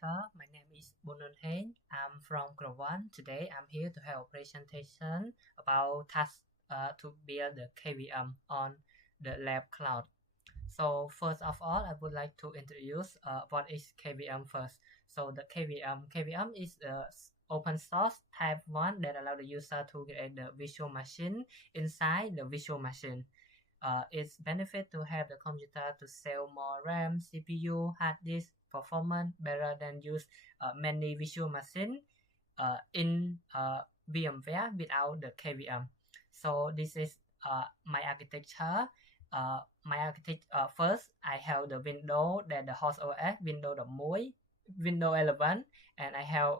teacher. My name is Bonon Hein. I'm from Krawan. Today I'm here to have a presentation about tasks to build the KVM on the lab cloud. So first of all, I would like to introduce what is KVM first. So the KVM is a open source type 1 that allow the user to create the virtual machine inside the virtual machine. Its benefit to have the computer to sell more RAM, CPU, hard disk, performance better than use many virtual machine in VMware without the KVM. So this is my architecture. First, I have the window that the host OS, Windows 11, Windows 11, and I have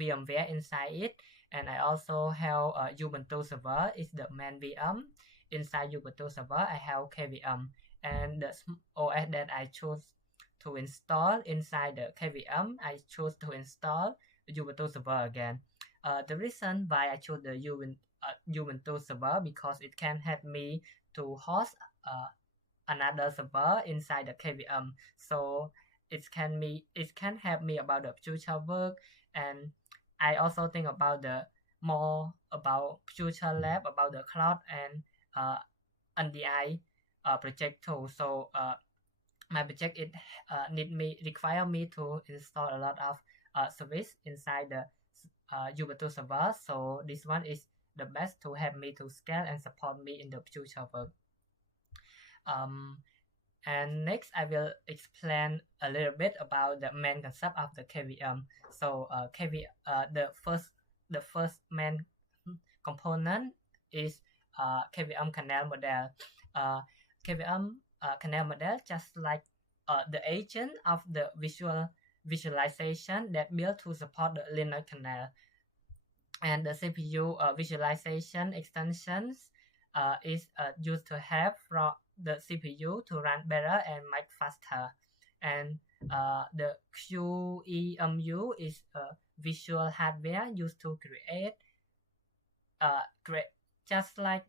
VMware inside it. And I also have Ubuntu server is the main VM. Inside Ubuntu server, I have KVM, and the OS that I choose to install inside the KVM, I choose to install Ubuntu server again. The reason why I choose the Ubuntu server because it can help me to host another server inside the KVM. So it can help me about the future work, and I also think about the more about future lab about the cloud and NDI project too. So my project it require me to install a lot of service inside the Ubuntu server. So this one is the best to help me to scale and support me in the future work. And next, I will explain a little bit about the main concept of the KVM. So the first main component is KVM canal model. KVM canal model just like the agent of the visualization that built to support the Linux kernel, and the CPU visualization extensions is used to have from the CPU to run better and make faster. And the QEMU is visual hardware used to create just like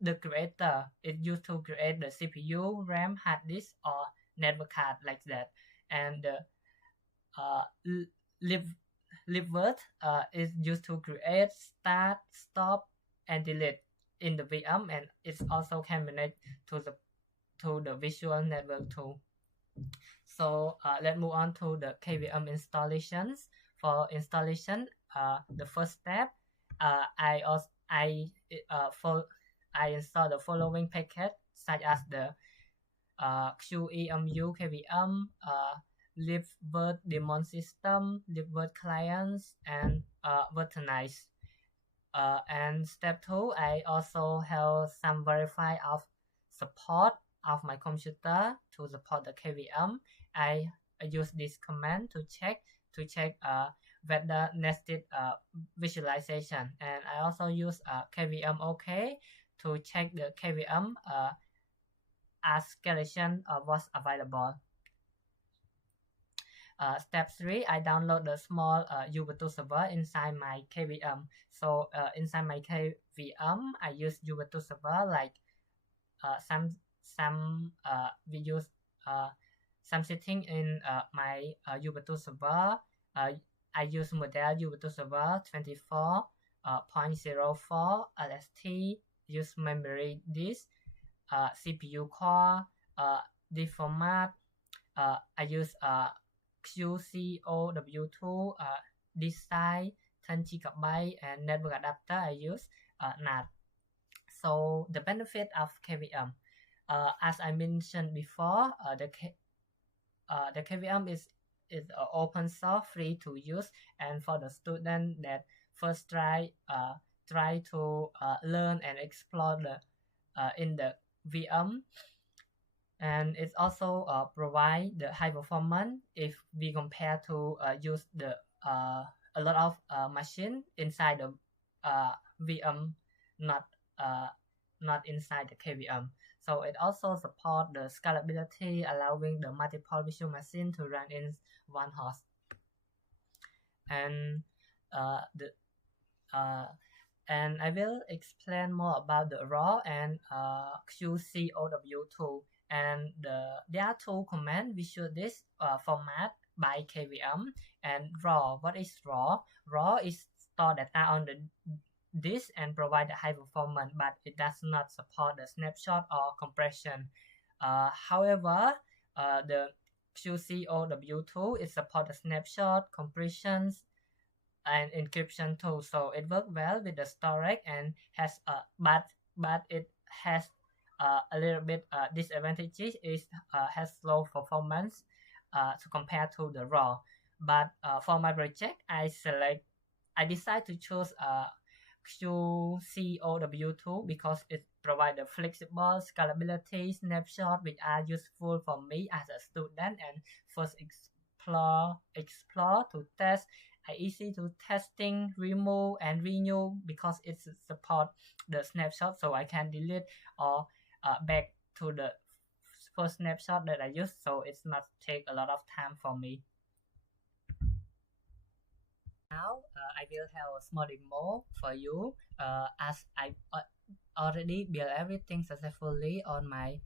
the creator is used to create the CPU, RAM, hard disk, or network card like that. And the libvirt is used to create, start, stop, and delete in the VM, and it also can manage to the visual network too. So let's move on to the KVM installations. For installation, the first step, I install the following package such as the QEMU KVM, libvirt daemon system, libvirt clients, and Virtualize. And step 2, I also have some verify of support of my computer to support the KVM. I use this command to check whether nested visualization, and I also use KVM OK to check the KVM escalation was available. Step 3, I download the small Ubuntu server inside my KVM. So inside my KVM, I use Ubuntu server like we use some setting in my Ubuntu server. I use model Ubuntu server 24.04 LST, use memory disk, CPU core, disk format. I use QCOW2 disk size 10 GB, and network adapter I use NAT. So the benefit of KVM, as I mentioned before, the KVM is open source, free to use, and for the student that first try to learn and explore in the VM. And it also provide the high performance if we compare to use the a lot of machine inside the VM, not inside the KVM. So it also support the scalability, allowing the multiple virtual machine to run in one host. And and I will explain more about the raw and QCOW2. And there are two commands we should this format by KVM. And raw, what is raw? Raw is store data on the disk and provide a high performance, but it does not support the snapshot or compression. However, the QCOW2 it support the snapshot, compressions, and encryption too. So it works well with the storage and has but it has a little bit disadvantages is has slow performance to compare to the raw. But for my project, I decide to choose QCOW2 because it provides a flexible scalability snapshot which are useful for me as a student and first explore to test. Easy to testing, remove and renew because it support the snapshot, so I can delete or back to the first snapshot that I used, so it's not take a lot of time for me. Now I will have a small demo for you as I already built everything successfully on my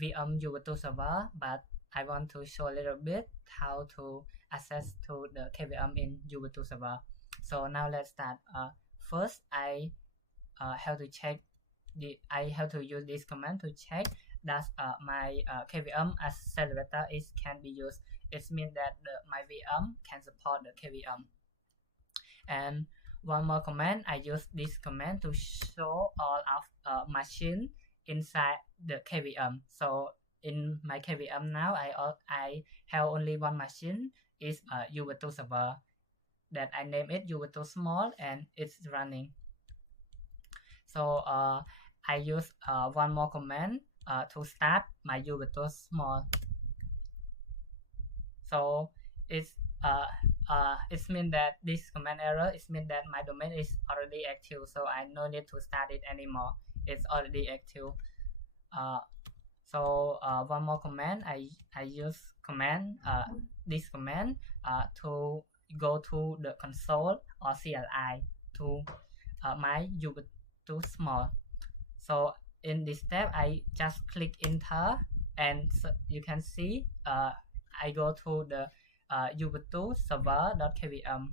VM Ubuntu server, but I want to show a little bit how to access to the KVM in Ubuntu server. So now let's start. First, I have to check I have to use this command to check that my KVM accelerator can be used. It means that my VM can support the KVM. And one more command, I use this command to show all of machine inside the KVM. So in my KVM now, I have only one machine, is Ubuntu server that I name it Ubuntu small and it's running. So I use one more command to start my Ubuntu small. So it means that this command error means that my domain is already active, so I no need to start it anymore. It's already active. So one more command, I use command this command to go to the console or CLI to my Ubuntu small. So in this step, I just click enter, and so you can see I go to the Ubuntu server.kvm.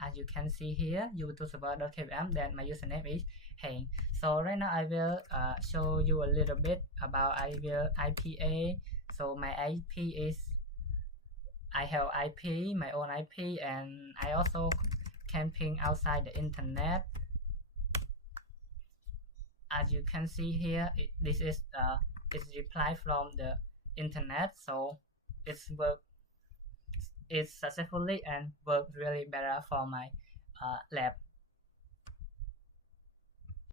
As you can see here, Ubuntu server.kvm, then my username is Heng. So right now I will show you a little bit about IPA. So my IP is, I have IP, my own IP, and I also can ping outside the internet. As you can see here, this is it's reply from the internet, so it's successfully and work really better for my lab.